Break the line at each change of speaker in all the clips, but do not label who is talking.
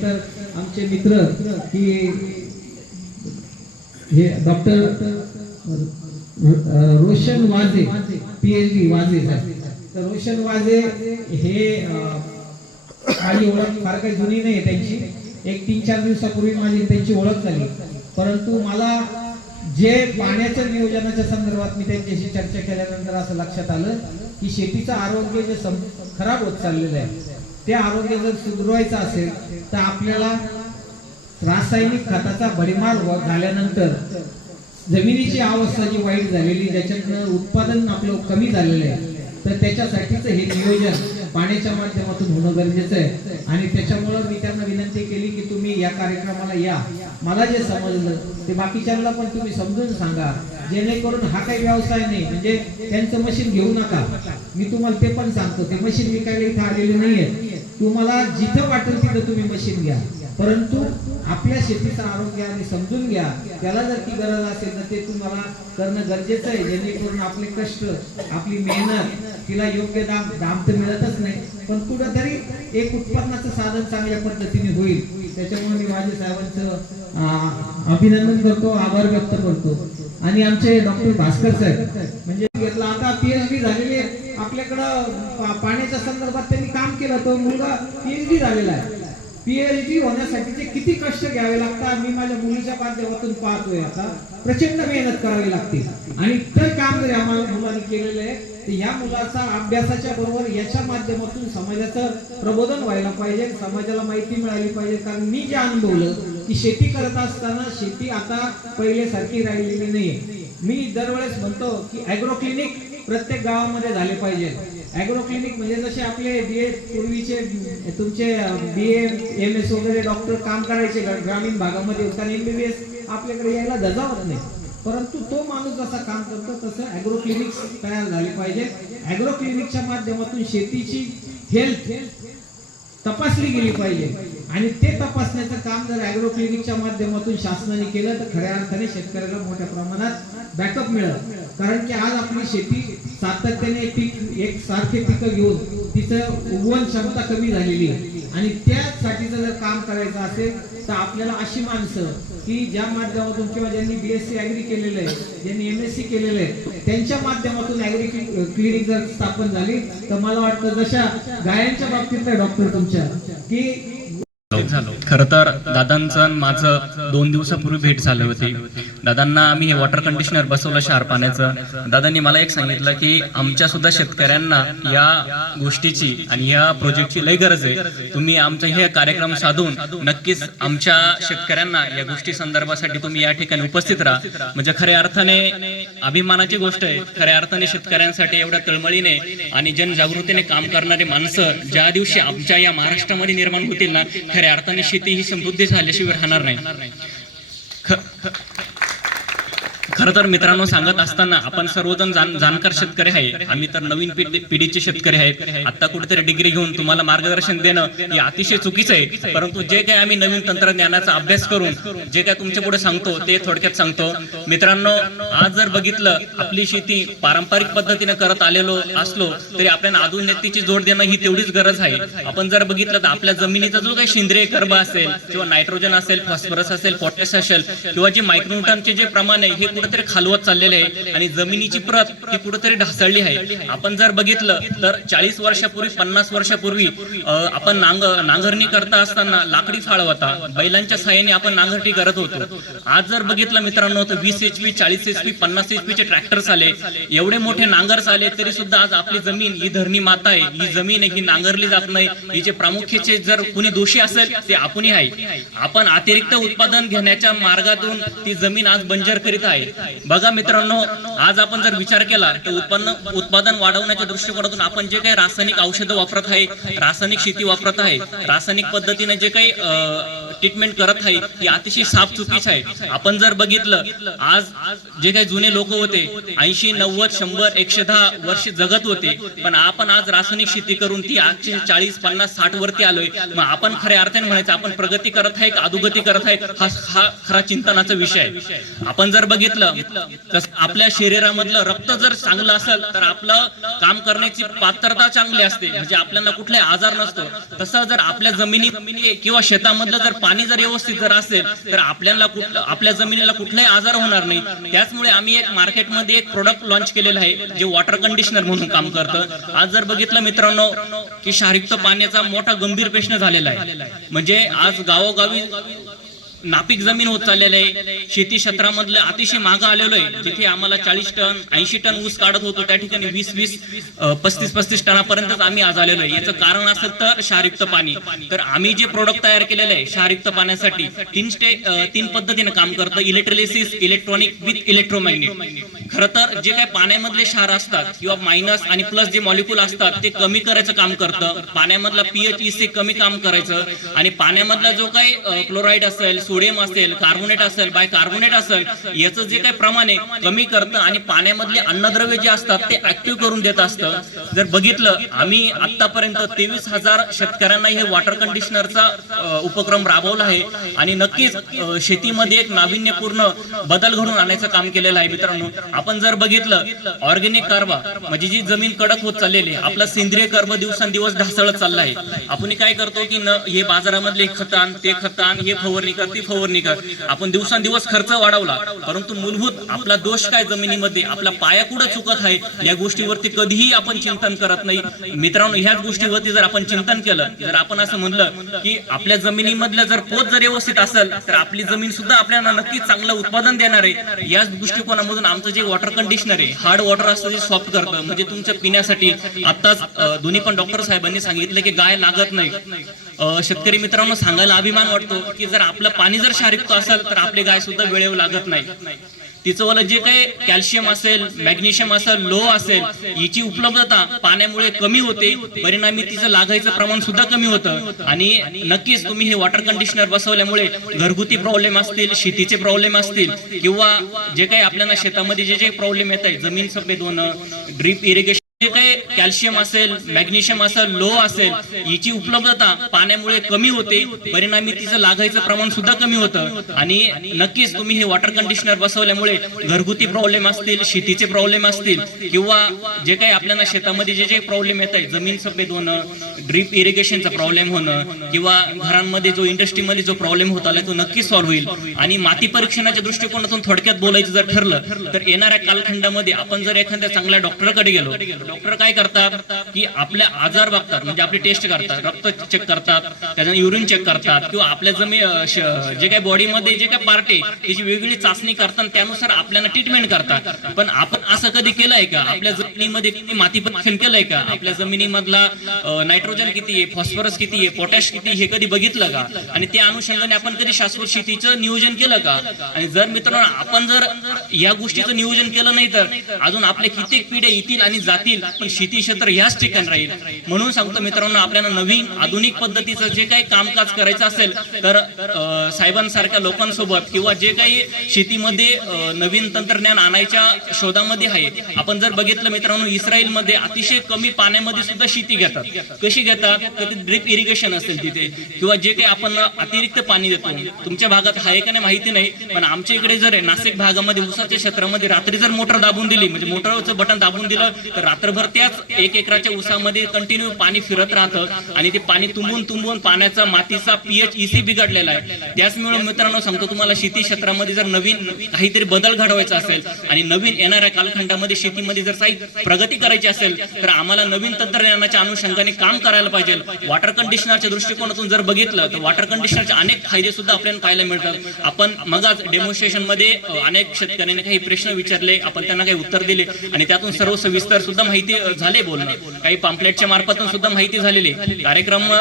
त्याच्यानंतर आमचे मित्र की हे डॉक्टर रोशन वाजे पीएच डी वाजे तर रोशन वाजे हे माझी ओळख फार काही जुनी नाही त्यांची. एक तीन चार दिवसापूर्वी माझी त्यांची ओळख झाली. परंतु मला जे पाण्याच्या नियोजनाच्या संदर्भात मी त्यांच्याशी चर्चा केल्यानंतर असं लक्षात आलं की शेतीचं आरोग्य जे खराब होत चाललेलं आहे ते आरोग्य जर सुधरवायचं असेल तर आपल्याला रासायनिक खताचा भडीमार झाल्यानंतर जमिनीची अवस्था जी वाईट झालेली ज्याच्यातनं उत्पादन आपलं कमी झालेलं आहे तर त्याच्यासाठीच हे नियोजन पाण्याच्या माध्यमातून होणं गरजेचं आहे. आणि त्याच्यामुळं मी त्यांना विनंती केली की तुम्ही या कार्यक्रमाला या. मला जे समजलं ते बाकीच्यांना पण तुम्ही समजून सांगा. जेणेकरून हा काही व्यवसाय नाही म्हणजे त्यांचं मशीन घेऊ नका. मी तुम्हाला ते पण सांगतो ते मशीन विकायला इथे आलेले नाहीये. तुम्हाला जिथं वाटेल तिथं तुम्ही मशीन घ्या. परंतु आपल्या शेतीचं आरोग्य आणि समजून घ्या. त्याला जर ती गरज असेल तर ते तुम्हाला करणं गरजेचं आहे. जेणेकरून आपले कष्ट आपली मेहनत तिला योग्य दाम दाम तर मिळतच नाही. पण कुठंतरी एक उत्पन्नाचं साधन चांगल्या पद्धतीने होईल. त्याच्यामुळे मी माझे साहेबांचं अभिनंदन करतो आभार व्यक्त करतो. आणि आमचे डॉक्टर भास्कर साहेब म्हणजे घेतला आता पीएचडी झालेली आहे आपल्याकडं पाण्याच्या संदर्भात त्यांनी काम केलं. तो मुलगा पीएचडी झालेला आहे. पीएचडी होण्यासाठीचे किती कष्ट घ्यावे लागतात मी माझ्या मुलीच्या माध्यमातून पाहतोय आता. प्रचंड मेहनत करावी लागते. आणि तर काम जर आम्हाला मुलांनी केलेलं आहे तर या मुलाचा अभ्यासाच्या बरोबर याच्या माध्यमातून समाजाचं प्रबोधन व्हायला पाहिजे समाजाला माहिती मिळाली पाहिजे. कारण मी जे अनुभवलं की शेती करत असताना शेती आता पहिल्यासारखी राहिलेली नाहीये. मी दरवेळेस म्हणतो की अॅग्रो क्लिनिक प्रत्येक गावामध्ये झाले पाहिजे. अॅग्रो क्लिनिक म्हणजे जसे आपले बी पूर्वीचे तुमचे बी एम एस वगैरे डॉक्टर काम करायचे ग्रामीण भागामध्ये होता. एमबीबीएस आपल्याकडे यायला धजावत नाही. परंतु तो माणूस जसा काम करतो तसं अॅग्रो क्लिनिक तयार झाले पाहिजे. अॅग्रो क्लिनिकच्या माध्यमातून शेतीची हेल्थ तपासली गेली पाहिजे. आणि ते तपासण्याचं काम जर अॅग्रो क्लिनिकच्या माध्यमातून शासनाने केलं तर खऱ्या अर्थाने शेतकऱ्याला मोठ्या प्रमाणात बॅकअप मिळत कारण की आज आपली शेती सातत्याने पीक एक सारखे पिकं घेऊन तिचं उगवण क्षमता कमी झालेली आहे. आणि त्यासाठीचं जर काम करायचं असेल तर आपल्याला अशी माणसं की ज्या माध्यमातून किंवा ज्यांनी बीएससी अॅग्री केलेलं आहे ज्यांनी एमएससी केलेलं आहे त्यांच्या माध्यमातून अॅग्री क्लिनिक जर स्थापन झाली तर मला वाटतं जशा गायांच्या बाबतीत डॉक्टर तुमच्या की
खर तर दादांचं माझं दोन दिवसापूर्वी भेट झाली होती. दादांना आम्ही हे वॉटर कंडिशनर बसवलं शार पाण्याचं. दादांनी मला एक सांगितलं की आमच्या सुद्धा शेतकऱ्यांना या गोष्टीची आणि या प्रोजेक्टची लय गरज आहे. तुम्ही आमचा हे कार्यक्रम साधून नक्कीच आमच्या शेतकऱ्यांना या गोष्टी संदर्भासाठी तुम्ही या ठिकाणी उपस्थित राहा. म्हणजे खऱ्या अर्थाने अभिमानाची गोष्ट आहे. खऱ्या अर्थाने शेतकऱ्यांसाठी एवढ्या तळमळीने आणि जनजागृतीने काम करणारी माणसं ज्या दिवशी आमच्या या महाराष्ट्रामध्ये निर्माण होतील ना खऱ्या अर्थाने शेती ही समृद्धी झाल्याशिवाय राहणार नाही. खरं तर मित्रांनो सांगत असताना आपण सर्वजण जाण जाणकार शेतकरी आहे. आम्ही तर नवीन पिढीचे शेतकरी आहेत. आता कुठेतरी डिग्री घेऊन तुम्हाला मार्गदर्शन देणं हे अतिशय चुकीचं आहे. परंतु जे काय आम्ही नवीन तंत्रज्ञानाचा अभ्यास करून जे काय तुमच्यापुढे सांगतो ते थोडक्यात सांगतो. मित्रांनो आज जर बघितलं आपली शेती पारंपरिक पद्धतीने करत आलेलो असलो तरी आपल्याला आधुनिकतेची जोड देणं ही तेवढीच गरज आहे. आपण जर बघितलं तर आपल्या जमिनीचा जो काही सेंद्रिय कर्ब असेल किंवा नायट्रोजन असेल फॉस्फरस असेल पोटॅश असेल किंवा जे मायक्रोन्यूटनचे जे प्रमाण आहे हे कुठेतरी खालवत चाललेले आहे आणि जमिनीची प्रत ही कुठेतरी ढासळली आहे. आपण जर बघितलं तर चाळीस वर्षापूर्वी पन्नास वर्षापूर्वी आपण नांग नांगरणी करता असताना लाकडी फाळ होता. बैलांच्या सहाय्याने आपण नांगरणी करत होतो. आज जर बघितलं मित्रांनो तर वीस एच पी चाळीस एच पी पन्नास एच चे ट्रॅक्टर्स आले. एवढे मोठे नांगर्स आले तरी सुद्धा आज आपली जमीन ही धरणी माता आहे. ही जमीन आहे ही नांगरली जात नाही. हिचे प्रामुख्याचे जर कुणी दोषी असेल ते आपणही आहे. आपण अतिरिक्त उत्पादन घेण्याच्या मार्गातून ती जमीन आज बंजर करीत आहे. बघा मित्रांनो आज आपण जर विचार केला तर उत्पन्न उत्पादन वाढवण्याच्या दृष्टिकोनातून आपण जे काही रासायनिक औषधं वापरत आहे रासायनिक शेती वापरत आहे रासायनिक पद्धतीने जे काही ट्रीटमेंट करत आहे ही अतिशय साफ चुकीच आहे. आपण जर बघितलं आज जे काही जुने लोक होते ऐंशी नव्वद शंभर एकशे दहा वर्ष जगत होते पण आपण आज रासायनिक शेती करून ती आजशे चाळीस पन्नास साठ वरती आलोय. मग आपण खऱ्या अर्थाने म्हणायचं आपण प्रगती करत आहे का अधोगती करत आहे हा हा खरा चिंतनाचा विषय आहे. आपण जर बघितलं तर आपल्या शरीरामधलं रक्त जर चांगलं असेल तर आपलं काम करण्याची पात्रता चांगली असते. म्हणजे आपल्याला कुठलाही आजार नसतो. तसं जर आपल्या जमिनी किंवा शेतामधलं जर पाणी जर व्यवस्थित जर असेल तर आपल्याला आपल्या जमिनीला कुठलाही आजार होणार नाही. त्याचमुळे आम्ही एक मार्केटमध्ये एक प्रोडक्ट लॉन्च केलेलं आहे जे वॉटर कंडिशनर म्हणून काम करतं. आज जर बघितलं मित्रांनो की क्षारयुक्त पाण्याचा मोठा गंभीर प्रश्न झालेला आहे. म्हणजे आज गावोगावी नापीक जमीन होत चाललेलं आहे. शेती क्षेत्रामधलं अतिशय मागं आलेलो आहे. जिथे आम्हाला चाळीस टन ऐंशी टन ऊस काढत होतो. त्या ठिकाणी वीस वीस पस्तीस पस्तीस टनापर्यंतच आम्ही आज आलेलो आहे. याचं कारण असेल तर क्षारयुक्त पाणी. तर आम्ही जे प्रोडक्ट तयार केलेलं आहे क्षारयुक्त पाण्यासाठी तीन स्टे तीन पद्धतीने काम करतं. इलेक्ट्रिलिसिस इलेक्ट्रॉनिक विथ इलेक्ट्रोमॅग्नेट खरं तर जे काही पाण्यामधले क्षार असतात किंवा मायनस आणि प्लस जे मॉलिक्युल असतात ते कमी करायचं काम करतं. पाण्यामधला पीएच इसी कमी काम करायचं. आणि पाण्यामधला जो काही क्लोराईड असेल सोडियम असेल कार्बोनेट असेल बाय कार्बोनेट असेल याचं जे काही प्रमाण आहे कमी करतं आणि पाण्यामधले अन्नद्रव्य जे असतात ते ऍक्टिव्ह करून देत असतं. जर बघितलं आम्ही आतापर्यंत तेवीस हजार शेतकऱ्यांना हे वॉटर कंडिशनरचा उपक्रम राबवला आहे. आणि नक्कीच शेतीमध्ये एक नाविन्यपूर्ण बदल घडून आणायचं काम केलेलं आहे मित्रांनो. आपण जर बघितलं ऑर्गेनिक कार्बा म्हणजे जी जमीन कडक होत चाललेली आहे आपला सेंद्रिय कर्म दिवसांदिवस ढासळत चालला आहे. आपण काय करतो की न हे बाजारामधले खतान ते खतान हे फवारणी करते ती फवारणी कर आपण दिवसांदिवस खर्च वाढवला परंतु मूलभूत आपला दोष काय जमिनीमध्ये? आपला पाया कुठं चुकत आहे? या गोष्टीवरती कधीही आपण चिंतन करत नाही. मित्रांनो ह्याच गोष्टीवरती जर आपण चिंतन केलं जर आपण असं म्हणलं की आपल्या जमिनीमधलं जर पोत जर व्यवस्थित असेल तर आपली जमीन सुद्धा आपल्याला नक्कीच चांगलं उत्पादन देणार आहे. याच दृष्टिकोनामधून आमचं जे वॉटर कंडिशनर आहे हार्ड वॉटर असतं ते सॉफ्ट करतं म्हणजे तुमच्या पिण्यासाठी. आताच दोन्ही पण डॉक्टर साहेबांनी सांगितलं की गाय लागत नाही. शेतकरी मित्रांनो सांगायला अभिमान वाटतो की जर आपलं पाणी जर शारीरिक असेल तर आपली गाय सुद्धा वेळेवर लागत नाही. तिचं वाला जे काही कॅल्शियम असेल मॅग्नेशियम असेल लो असेल याची उपलब्धता पाण्यामुळे कमी होते परिणामी तिचं लागायचं प्रमाण सुद्धा कमी होतं. आणि नक्कीच तुम्ही हे वॉटर कंडिशनर बसवल्यामुळे घरगुती प्रॉब्लेम असतील शेतीचे प्रॉब्लेम असतील किंवा जे काही आपल्याला शेतामध्ये जे जे प्रॉब्लेम येत आहे जमीन सफेद होणं ड्रीप इरिगेशन जे काही कॅल्शियम असेल मॅग्नेशियम असेल लो असेल याची उपलब्धता पाण्यामुळे कमी होते. परिणामी तिचं लागायचं प्रमाण सुद्धा कमी होतं. आणि नक्कीच तुम्ही हे वॉटर कंडिशनर बसवल्यामुळे घरगुती प्रॉब्लेम असतील शेतीचे प्रॉब्लेम असतील किंवा जे काही आपल्याला शेतामध्ये जे जे प्रॉब्लेम येत आहे जमीन सफेद होणं ड्रीप इरिगेशनचा प्रॉब्लेम होणं किंवा घरांमध्ये जो इंडस्ट्रीमध्ये जो प्रॉब्लेम होत आलाय तो नक्की सॉल्व्ह होईल. आणि माती परीक्षणाच्या दृष्टिकोनातून थोडक्यात बोलायचं जर ठरलं तर येणाऱ्या कालखंडामध्ये आपण जर एखाद्या चांगल्या डॉक्टरकडे गेलो डॉक्टर काय करतात? की आपल्या आजार बघतात म्हणजे आपली टेस्ट करतात रक्त चेक करतात त्याच्यानं युरिन चेक करतात किंवा आपल्या जमी जे काही बॉडीमध्ये जे काही पार्ट आहे त्याची वेगवेगळी चाचणी करतात त्यानुसार आपल्याला ट्रीटमेंट करतात. पण आपण असं कधी केलंय का? आपल्या जमिनीमध्ये किती माती परीक्षण केलंय का? आपल्या जमिनीमधला नायट्रोजन किती आहे फॉस्फरस किती आहे पोटॅश किती हे कधी बघितलं का? आणि त्या अनुषंगाने आपण कधी शाश्वत शेतीचं नियोजन केलं का? आणि जर मित्रांनो आपण जर या गोष्टीचं नियोजन केलं नाही तर अजून आपल्या कित्येक पिढ्या येतील आणि जातील. पण शेती क्षेत्र याच ठिकाणी राहील. म्हणून सांगतो मित्रांनो आपल्याला नवीन आधुनिक पद्धतीचं जे काही कामकाज करायचं असेल तर साहेबांसारख्या लोकांसोबत किंवा जे काही शेतीमध्ये नवीन तंत्रज्ञान आणायच्या शोधामध्ये आहे. आपण जर बघितलं मित्रांनो इस्रायलमध्ये अतिशय कमी पाण्यामध्ये सुद्धा शेती घेतात. कशी घेतात? तर ड्रिप इरिगेशन असेल तिथे. किंवा जे काही आपण अतिरिक्त पाणी देतो. तुमच्या भागात आहे का नाही माहिती नाही पण आमच्या इकडे जर नाशिक भागामध्ये उसाच्या क्षेत्रामध्ये रात्री जर मोटर दाबून दिली म्हणजे मोटरचं बटन दाबून दिलं तर रात्रभर त्याच एक एकराच्या उसामध्ये कंटिन्यू पाणी फिरत राहतं आणि ते पाणी तुंबून तुंबून पाण्याचा मातीचा पीएच इसी बिघडलेला आहे. त्याचमुळे मित्रांनो सांगतो तुम्हाला शेती क्षेत्रामध्ये जर नवीन काहीतरी बदल घडवायचा असेल आणि नवीन येणाऱ्या कालखंडामध्ये शेतीमध्ये जर काही प्रगती करायची असेल तर आम्हाला नवीन तंत्रज्ञानाच्या अनुषंगाने काम करायला पाहिजे. वॉटर कंडिशनरच्या दृष्टिकोनातून जर बघितलं तर वॉटर कंडिशनरचे अनेक फायदे सुद्धा आपल्याला पाहायला मिळतात. आपण मगाच डेमॉन्स्ट्रेशनमध्ये अनेक शेतकऱ्यांनी काही प्रश्न विचारले आपण त्यांना काही उत्तर दिले आणि त्यातून सर्व सविस्तर सुद्धा माहिती माहिती झाले बोलणं काही पॅम्पलेटच्या मार्फत सुद्धा माहिती झालेली आहे. कार्यक्रम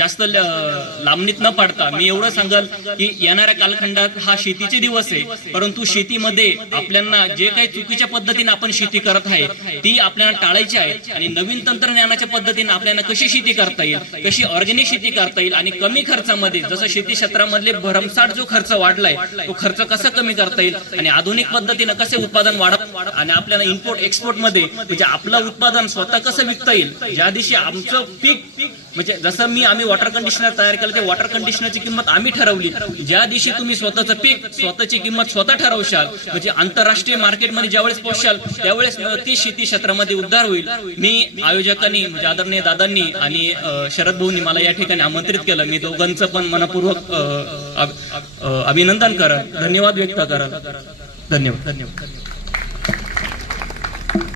जास्त लांबणीत न पाडता मी एवढं सांगाल की येणाऱ्या कालखंडात हा शेतीचे दिवस आहे. परंतु शेतीमध्ये आपल्याला जे काही चुकीच्या पद्धतीने आपण शेती करत आहे ती आपल्याला टाळायची आहे आणि नवीन तंत्रज्ञानाच्या पद्धतीने आपल्याला कशी शेती करता येईल कशी ऑर्गॅनिक शेती करता येईल आणि कमी खर्चामध्ये जसं शेती क्षेत्रामधले भरमसाठ जो खर्च वाढलाय तो खर्च कसा कमी करता येईल आणि आधुनिक पद्धतीने कसे उत्पादन वाढत आणि आपल्याला इम्पोर्ट एक्सपोर्टमध्ये म्हणजे आपलं उत्पादन स्वतः कसं विकता येईल ज्या दिवशी आमचं पीक म्हणजे जसं मी आम्ही वॉटर कंडिशनर तयार केलं त्या वॉटर कंडिशनरची किंमत आम्ही ठरवली. ज्या दिवशी तुम्ही स्वतःचं पीक स्वतःची किंमत स्वतः ठरवशाल म्हणजे आंतरराष्ट्रीय मार्केटमध्ये ज्यावेळेस पोहोचाल त्यावेळेस ती शेती क्षेत्रामध्ये उद्धार होईल. मी आयोजकांनी म्हणजे आदरणीय दादांनी आणि शरद भाऊंनी मला या ठिकाणी आमंत्रित केलं. मी दोघांचं पण मनपूर्वक अभिनंदन करत धन्यवाद व्यक्त करत. धन्यवाद धन्यवाद.